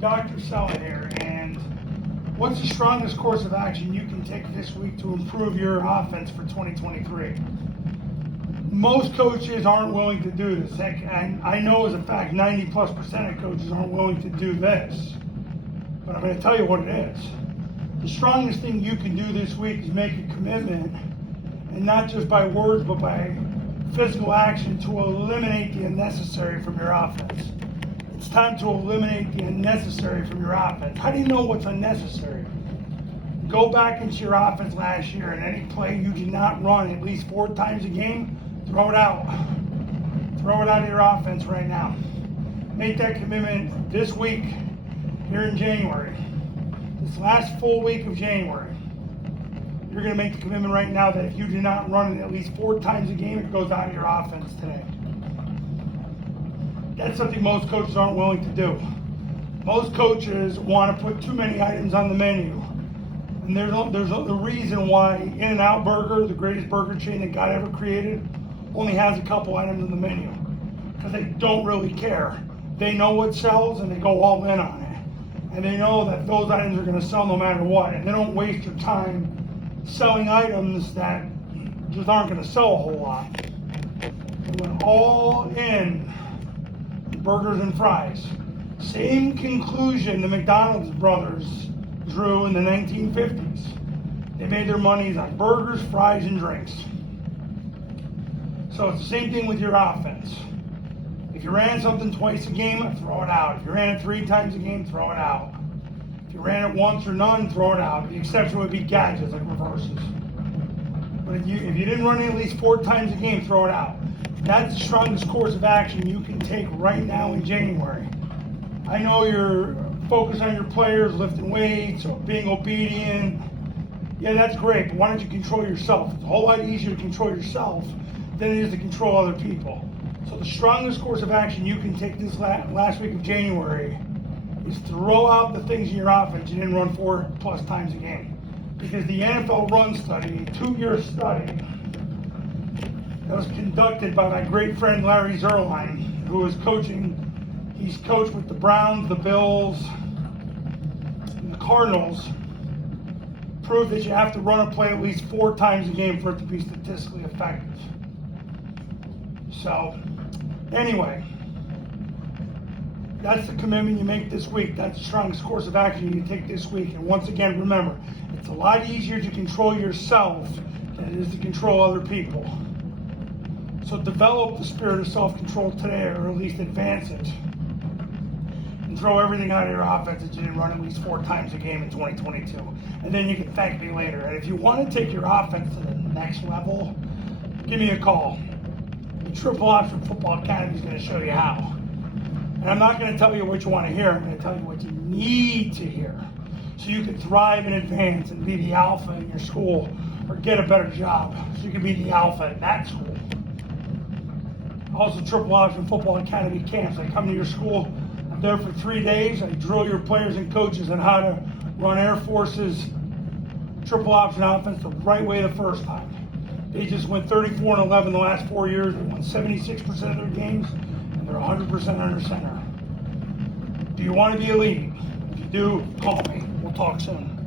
Dr. Sella here, and what's the strongest course of action you can take this week to improve your offense for 2023? Most coaches aren't willing to do this, and I know as a fact 90+% of coaches aren't willing to do this, but I'm going to tell you what it is. The strongest thing you can do this week is make a commitment, and not just by words, but by physical action, to eliminate the unnecessary from your offense. It's time to eliminate the unnecessary from your offense. How do you know what's unnecessary? Go back into your offense last year, and any play you did not run at least 4 times a game, throw it out. Throw it out of your offense right now. Make that commitment this week, here in January. This last full week of January. You're going to make the commitment right now that if you do not run it at least 4 times a game, it goes out of your offense today. That's something most coaches aren't willing to do. Most coaches want to put too many items on the menu. And there's a reason why In-N-Out Burger, the greatest burger chain that God ever created, only has a couple items on the menu. Because they don't really care. They know what sells and they go all in on it. And they know that those items are going to sell no matter what. And they don't waste their time selling items that just aren't going to sell a whole lot. They went all in burgers and fries. Same conclusion the McDonald's brothers drew in the 1950s. They made their monies on burgers, fries, and drinks. So it's the same thing with your offense. If you ran something twice a game, throw it out. If you ran it 3 times a game, throw it out. If you ran it once or none, throw it out. The exception would be gadgets like reverses. But if you didn't run it at least 4 times a game, throw it out. That's the strongest course of action you can take right now in January. I know you're focused on your players, lifting weights or being obedient. Yeah, that's great, but why don't you control yourself? It's a whole lot easier to control yourself than it is to control other people. So the strongest course of action you can take this last week of January is throw out the things in your offense you didn't run 4+ times a game. Because the NFL Run Study, 2-year study, that was conducted by my great friend Larry Zerline, who is coaching. He's coached with the Browns, the Bills, and the Cardinals. Proved that you have to run a play at least 4 times a game for it to be statistically effective. So, anyway, that's the commitment you make this week. That's the strongest course of action you take this week. And once again, remember, it's a lot easier to control yourself than it is to control other people. So develop the spirit of self-control today, or at least advance it. And throw everything out of your offense that you didn't run at least 4 times a game in 2022. And then you can thank me later. And if you want to take your offense to the next level, give me a call. The Triple Option Football Academy is going to show you how. And I'm not going to tell you what you want to hear. I'm going to tell you what you need to hear. So you can thrive and advance and be the alpha in your school, or get a better job so you can be the alpha at that school. Also, Triple Option Football Academy camps. I come to your school. I'm there for 3 days. I drill your players and coaches on how to run Air Force's triple option offense the right way the first time. They just went 34-11 the last 4 years. They won 76% of their games, and they're 100% under center. Do you want to be elite? If you do, call me. We'll talk soon.